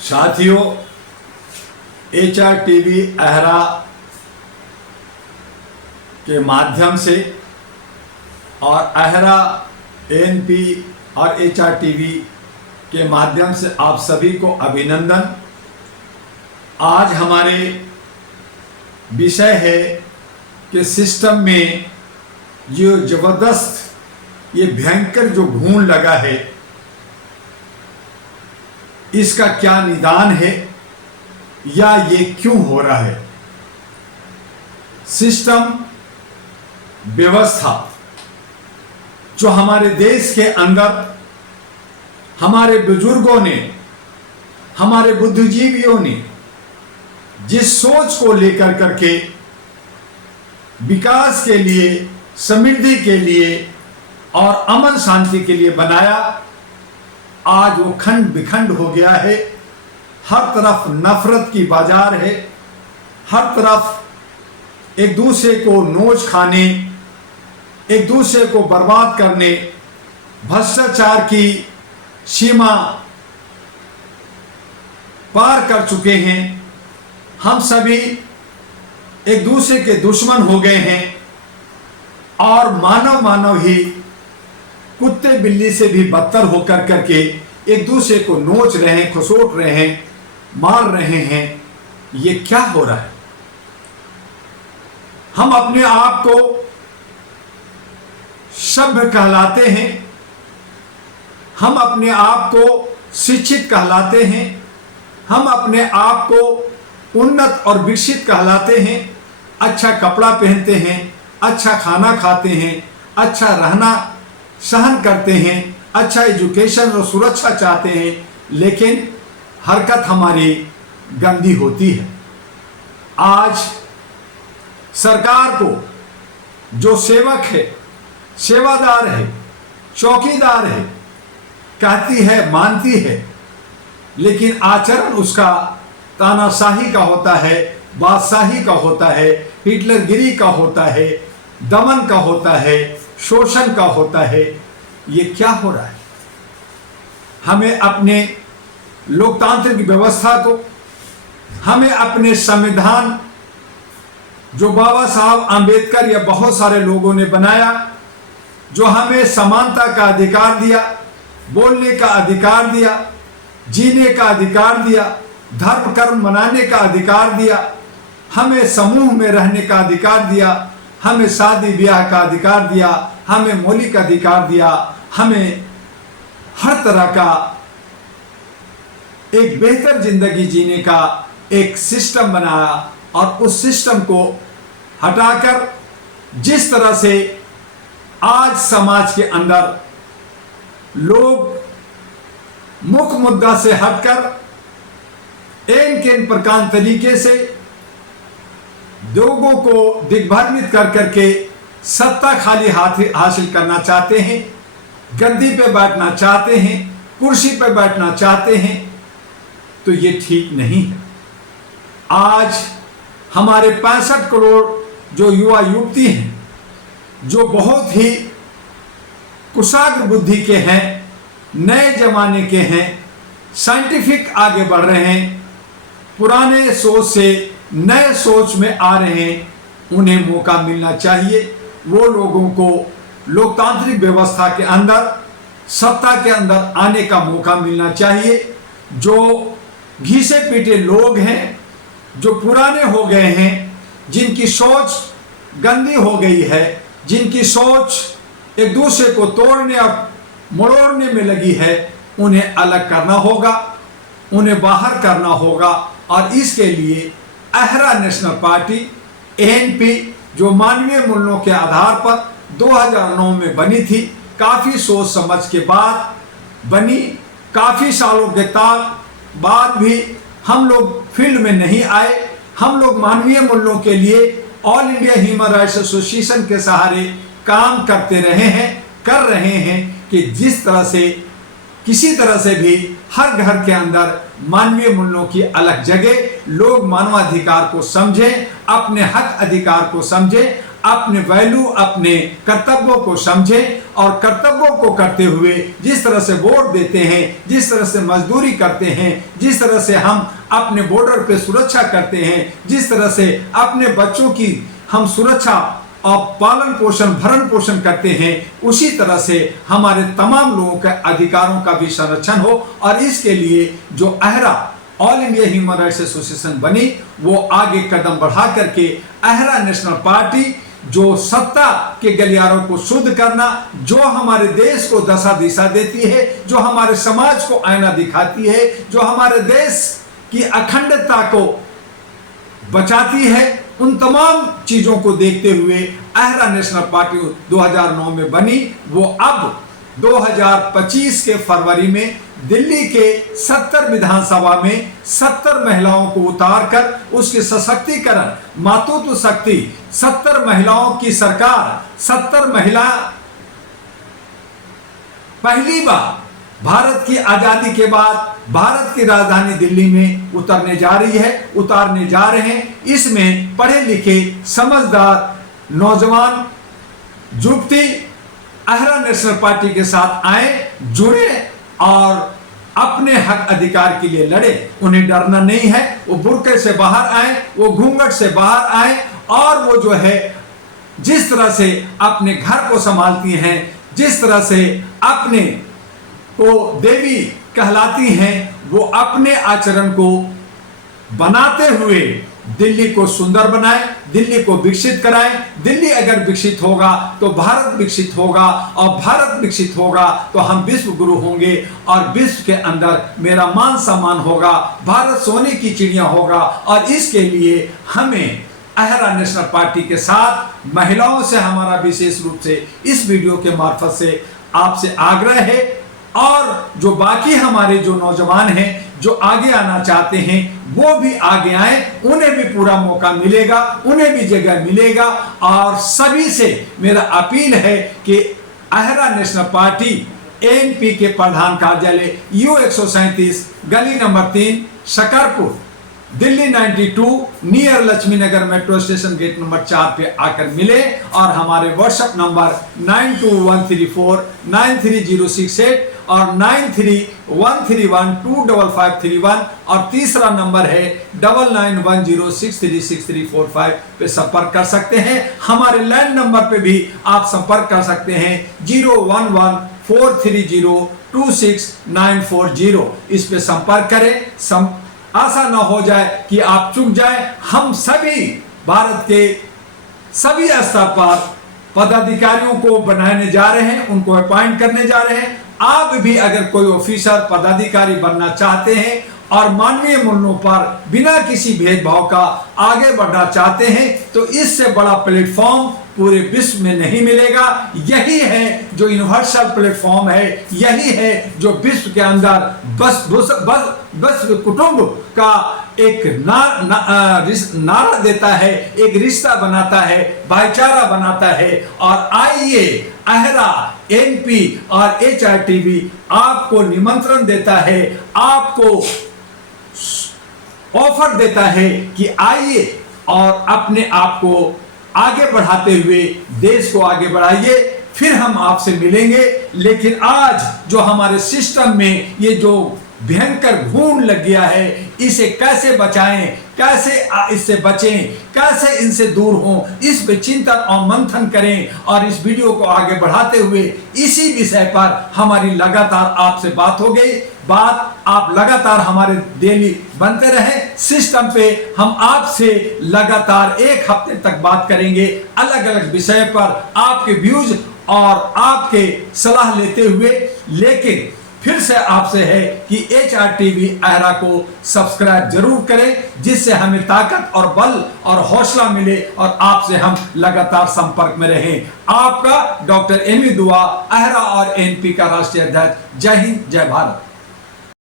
साथियों, HR TV अहरा के माध्यम से और अहरा ANP और HR टीवी के माध्यम से आप सभी को अभिनंदन। आज हमारे विषय है कि सिस्टम में जो जबरदस्त ये भयंकर जो घून लगा है, इसका क्या निदान है या ये क्यों हो रहा है। सिस्टम व्यवस्था जो हमारे देश के अंदर हमारे बुजुर्गों ने, हमारे बुद्धिजीवियों ने जिस सोच को लेकर करके विकास के लिए, समृद्धि के लिए और अमन शांति के लिए बनाया, आज वो खंड बिखंड हो गया है। हर तरफ नफरत की बाजार है, हर तरफ एक दूसरे को नोच खाने, एक दूसरे को बर्बाद करने, भ्रष्टाचार की सीमा पार कर चुके हैं। हम सभी एक दूसरे के दुश्मन हो गए हैं और मानव मानव ही कुत्ते बिल्ली से भी बदतर होकर करके एक दूसरे को नोच रहे हैं, खसोट रहे हैं, मार रहे हैं। ये क्या हो रहा है? हम अपने आप को सभ्य कहलाते हैं, हम अपने आप को शिक्षित कहलाते हैं, हम अपने आप को उन्नत और विकसित कहलाते हैं, अच्छा कपड़ा पहनते हैं, अच्छा खाना खाते हैं, अच्छा रहना सहन करते हैं, अच्छा एजुकेशन और सुरक्षा चाहते हैं, लेकिन हरकत हमारी गंदी होती है। आज सरकार को जो सेवक है, सेवादार है, चौकीदार है, कहती है, मानती है, लेकिन आचरण उसका तानाशाही का होता है, बादशाही का होता है, हिटलरगिरी का होता है, दमन का होता है, शोषण का होता है। ये क्या हो रहा है? हमें अपने लोकतांत्रिक व्यवस्था को, हमें अपने संविधान जो बाबा साहब आंबेडकर या बहुत सारे लोगों ने बनाया, जो हमें समानता का अधिकार दिया, बोलने का अधिकार दिया, जीने का अधिकार दिया, धर्म कर्म मनाने का अधिकार दिया, हमें समूह में रहने का अधिकार दिया, हमें शादी ब्याह का अधिकार दिया, हमें मौलिक अधिकार दिया, हमें हर तरह का एक बेहतर जिंदगी जीने का एक सिस्टम बनाया और उस सिस्टम को हटाकर जिस तरह से आज समाज के अंदर लोग मुख्य मुद्दा से हटकर एन प्रकार तरीके से लोगों को दिग्भ्रमित कर करके सत्ता खाली हासिल करना चाहते हैं, गद्दी पे बैठना चाहते हैं, कुर्सी पे बैठना चाहते हैं, तो ये ठीक नहीं है। आज हमारे 65 करोड़ जो युवा युवती हैं, जो बहुत ही कुशाग्र बुद्धि के हैं, नए जमाने के हैं, साइंटिफिक आगे बढ़ रहे हैं, पुराने सोच से नए सोच में आ रहे हैं, उन्हें मौका मिलना चाहिए। वो लोगों को लोकतांत्रिक व्यवस्था के अंदर, सत्ता के अंदर आने का मौका मिलना चाहिए। जो घिसे पीटे लोग हैं, जो पुराने हो गए हैं, जिनकी सोच गंदी हो गई है, जिनकी सोच एक दूसरे को तोड़ने और मरोड़ने में लगी है, उन्हें अलग करना होगा, उन्हें बाहर करना होगा। और इसके लिए अहरा नेशनल पार्टी ANP जो मानवीय मूल्यों के आधार पर 2009 में बनी थी, काफ़ी सोच समझ के बाद बनी, काफ़ी सालों के बाद भी हम लोग फील्ड में नहीं आए। हम लोग मानवीय मूल्यों के लिए all India human rights association के सहारे काम करते रहे हैं, कर रहे हैं कि जिस तरह से किसी तरह से भी हर घर के अंदर मानवीय मूल्यों की अलग जगह, लोग मानवाधिकार को समझें, अपने हक अधिकार को समझें, अपने वैल्यू, अपने कर्तव्यों को समझें और कर्तव्यों को करते हुए जिस तरह से वोट देते हैं, जिस तरह से मजदूरी करते हैं, जिस तरह से हम अपने बॉर्डर पे सुरक्षा करते हैं, जिस तरह से अपने बच्चों की हम सुरक्षा और पालन पोषण भरण पोषण करते हैं, उसी तरह से हमारे तमाम लोगों के अधिकारों का भी संरक्षण हो। और इसके लिए जो अहरा all India human rights association बनी, वो आगे कदम बढ़ा करके अहरा नेशनल पार्टी जो सत्ता के गलियारों को शुद्ध करना, जो हमारे देश को दशा दिशा देती है, जो हमारे समाज को आईना दिखाती है, जो हमारे देश की अखंडता को बचाती है, उन तमाम चीजों को देखते हुए अहरा नेशनल पार्टी 2009 में बनी। वो अब 2025 के फरवरी में दिल्ली के 70 विधानसभा में 70 महिलाओं को उतारकर उसके सशक्तिकरण, मातृत्व शक्ति, 70 महिलाओं की सरकार, 70 महिला पहली बार भारत की आजादी के बाद भारत की राजधानी दिल्ली में उतारने जा रहे हैं। इसमें पढ़े लिखे समझदार नौजवान युवती अहरा नेशनल पार्टी के साथ आए, जुड़े और अपने हक अधिकार के लिए लड़े। उन्हें डरना नहीं है, वो बुर्के से बाहर आए, वो घूंघट से बाहर आए और वो जो है जिस तरह से अपने घर को संभालती हैं, जिस तरह से अपने को देवी कहलाती हैं, वो अपने आचरण को बनाते हुए दिल्ली को सुंदर बनाए, दिल्ली को विकसित कराएं। दिल्ली अगर विकसित होगा तो भारत विकसित होगा, और भारत विकसित होगा तो हम विश्व गुरु होंगे, और विश्व के अंदर मेरा मान सम्मान होगा, भारत सोने की चिड़िया होगा। और इसके लिए हमें अहरा नेशनल पार्टी के साथ महिलाओं से हमारा विशेष रूप से इस वीडियो के मार्फत से आपसे आग्रह है, और जो बाकी हमारे जो नौजवान हैं जो आगे आना चाहते हैं वो भी आगे आए, उन्हें भी पूरा मौका मिलेगा, उन्हें भी जगह मिलेगा। और सभी से मेरा अपील है कि अहरा नेशनल पार्टी एनपी के प्रधान कार्यालय U137 गली नंबर 3 शकरपुर दिल्ली 92 नियर लक्ष्मी नगर मेट्रो स्टेशन गेट नंबर 4 पे आकर मिले, और हमारे व्हाट्सएप नंबर 9213493068 और 9313125531 और तीसरा नंबर है 9910636345 पे संपर्क कर सकते हैं। हमारे लैंड नंबर पे भी आप संपर्क कर सकते हैं 01143026940। इस पे संपर्क करें। आशा न हो जाए कि आप चूक जाए। हम सभी भारत के सभी स्तर पर पदाधिकारियों को बनाने जा रहे हैं, उनको अपॉइंट करने जा रहे हैं। आप भी अगर कोई ऑफिसर पदाधिकारी बनना चाहते हैं और मानवीय मूल्यों पर बिना किसी भेदभाव का आगे बढ़ना चाहते हैं, तो इससे बड़ा प्लेटफॉर्म पूरे विश्व में नहीं मिलेगा। यही है जो यूनिवर्सल प्लेटफॉर्म है, यही है जो विश्व के अंदर बस कुटुंब का एक नारा देता है, एक रिश्ता बनाता है, भाईचारा बनाता है। और आइए, अहरा, एनपी और HRTV आपको निमंत्रण देता है, आपको ऑफर देता है कि आइए और अपने आप को आगे बढ़ाते हुए देश को आगे बढ़ाइए। फिर हम आपसे मिलेंगे। लेकिन आज जो हमारे सिस्टम में ये जो भयंकर घून लग गया है, इसे कैसे बचाएं, कैसे इससे बचें, कैसे इनसे दूर हों, इस पे चिंतन और मंथन करें। और इस वीडियो को आगे बढ़ाते हुए इसी विषय पर हमारी लगातार आपसे बात हो गई। आप लगातार हमारे डेली बनते रहें सिस्टम पे। हम आपसे लगातार एक हफ्ते तक बात करेंगे अलग अलग विषय पर, आपके व्यूज और आपके सलाह लेते हुए। लेकिन फिर से आपसे है कि HRTV अहरा को सब्सक्राइब जरूर करें, जिससे हमें ताकत और बल और हौसला मिले और आपसे हम लगातार संपर्क में रहें। आपका डॉक्टर NV दुआ, अहरा और NP का राष्ट्रीय अध्यक्ष। जय हिंद, जय भारत।